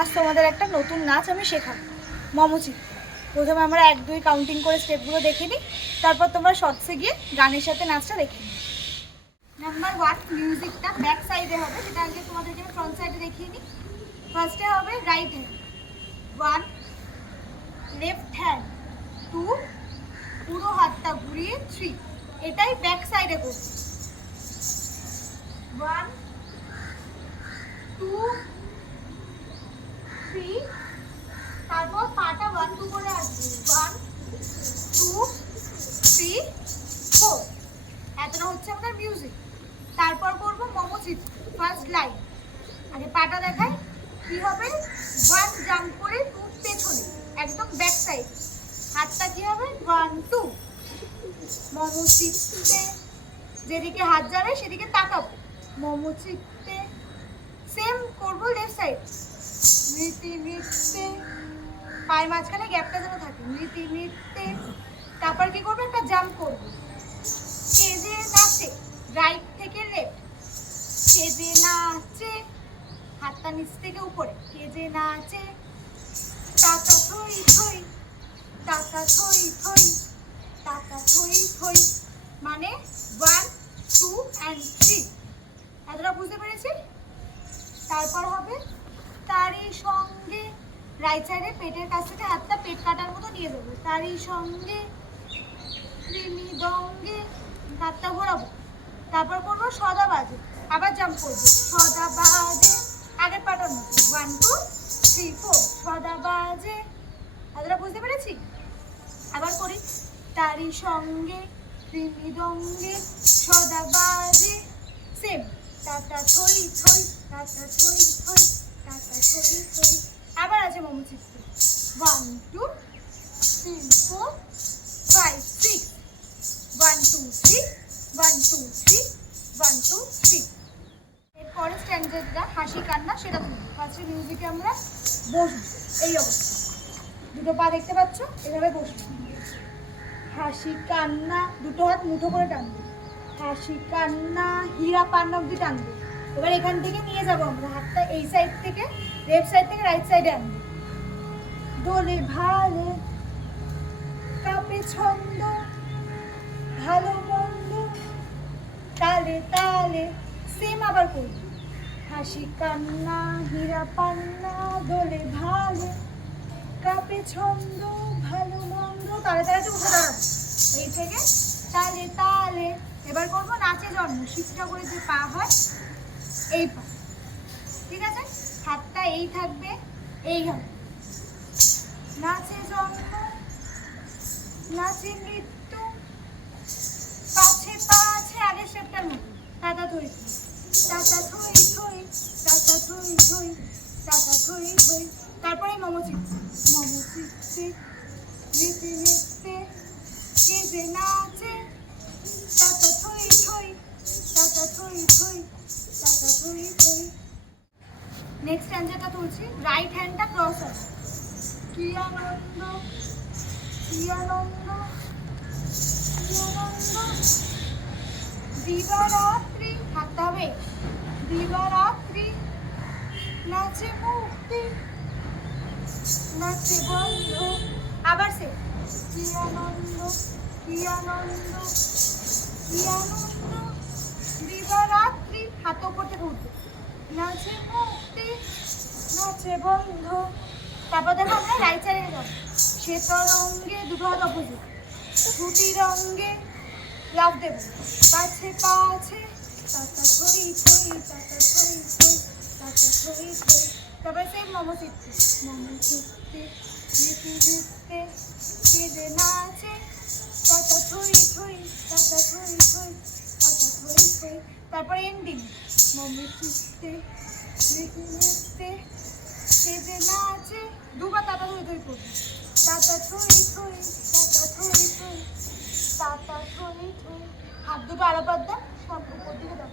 আজ তোমাদের একটা নতুন নাচ আমি শেখাবো, মমচিত্র। প্রথমে আমরা 1-2 কাউন্টিং করে স্টেপগুলো দেখে নিই, তারপর তোমরা শর্টসে গিয়ে গানের সাথে নাচটা দেখে নিই। নাম্বার 1, মিউজিকটা ব্যাক সাইডে হবে, সেটা আগে তোমাদেরকে ফ্রন্ট সাইডে দেখিয়ে নিই। ফার্স্টে হবে রাইট হ্যান্ড 1, লেফট হ্যান্ড 2, পুরো হাতটা ঘুরিয়ে 3। এটাই ব্যাক সাইডে করব। 1 2 3, তারপর পাটা 1 2 করে আসবে 1 2 3 4। এতটা হচ্ছে আমাদের মিউজিক। তারপর করব মমচিত্র, ফার্স্ট লাইন। আগে পাটা দেখাই কি হবে। 1 জাম্প করে 2 পেছনে, একদম ব্যাক সাইড। হাতটা কি হবে 1 2। মমচিত্রে যেদিকে হাত যাবে সেদিকে তাকাবো। মমচিত্রে সেম করবো লেফট সাইড। নৃত্যে নৃত্যে, পায়ের মাঝখানে গ্যাপটা যেন থাকে। নৃত্যে নৃত্যে, তারপর কি করবো, একটা জাম্প করবো। কে যে নাচে, রাইট থেকে লেফট। কে যে নাচে, হাতটা নিচ থেকে উপরে। কে যে নাচে, টাকা থই থই, টাকা থই থই, টাকা থই থই। মানে 1 2 and 3। এতটা বুঝতে পেরেছি? তারপর হবে তারই সঙ্গে, রাইট সাইডে পেটের কাছ থেকে হাতটা পেট কাটার মতো নিয়ে যাবো। তারই সঙ্গে কৃমি দঙ্গে, হাতটা ঘোরাবো। তারপর করবো সদা বাজে, আবার জাম্প করবো। সদা বাজে, আগের পাটার মতো 1 2 3 4। সদা বাজে, এতটা বুঝতে পেরেছি? আবার করি তারই সঙ্গে কৃমি দঙ্গে, সদা বাজে, সেম। টাটা থই থই, টাটা থই থই, টাটা থই থই। আবার আছে মমচিত্র 1 2 3 4 5 6, 1 2 3 1 2 3 1 2 3। এরপরে স্ট্যান্ডার্ডটা হাসি কান্না, সেটা তুলি। ফার্স্টে মিউজিকে আমরা বসবো এই অবস্থা, দুটো পা দেখতে পাচ্ছ, এভাবে বসবো। হাসি কান্না, দুটো হাত মুঠো করে টানবো। হাসি কান্না, হীরা পান্না অব্দি টানবো। এবার এখান থেকে নিয়ে যাবো আমরা হাতটা, এই সাইড থেকে লেফট সাইড থেকে রাইট সাইডে আনবো। দোলে ভালো, কাপে ছন্দ, ভালো মন্দ, তালে তালে, সেম আবার করবো। হাসি কান্না, হীরা পান্না, দোলে ভালো, কাপে ছন্দ, ভালো মন্দ, তালে তালে উঠে দাঁড়াবো এই থেকে। তালে তালে এবার করবো নাচে জন্ম, শিবটা করে যে পা হয় এই পা, ঠিক আছে? হাতটা এই থাকবে, এই হবে। নাচে জন্ম, নাচে মৃত্যু, পাছে পাছে, আগের স্টেপটার মতো। টাটা থই টাটা থই থই, টাটা থই থই, টাটা থই থই। তারপরে মমচিত্র, মমচিত্রে নৃত্যে নৃত্যে, কে যে নাচে, টাটা থই থই, টাটা থই থই, টাটা থই থই। নেক্সট স্ট্যান্ডারটা তুলছি, রাইট হ্যান্ডটা ক্রস আছে। কি আনন্দ, কি আনন্দ, কি আনন্দ, দিবারাত্রি, থাকতে হবে। দিবারাত্রি নাচে মুক্তি, নাচে বন্ধ। আবার সে কি আনন্দ, কি আনন্দ, কি আনন্দ, দিবারাত্রি, হাত উপর থেকে উঠবে। নাচে মুক্তি, নাচে বন্ধ। তারপর দেখো আমরা রাইট সাইডে যাবো। শ্বেত রঙ্গে, দুটো হাত অপোজিট। ছুটি রঙ্গে লাভ দেবো। পাছে পাছে, টাটা থই থই, টাটা থই থই, টাটা থই থই। তারপরে সেই মমচিত্রে, মমচিত্রে নৃত্যে নৃত্যে, কে যে নাচে, টাটা থই থই, টাটা থই থই, টাটা থই থই। তারপরে এন্ডিং মমচিত্রে নৃত্যে নৃত্যে, কে যে নাচে, দুবার টাটা থই থই করবো। টাটা থই থই, টাটা থই থই, টাটা থই থই। হাত দুটো আলাপাত দাও, সব উপর দিকে দাও।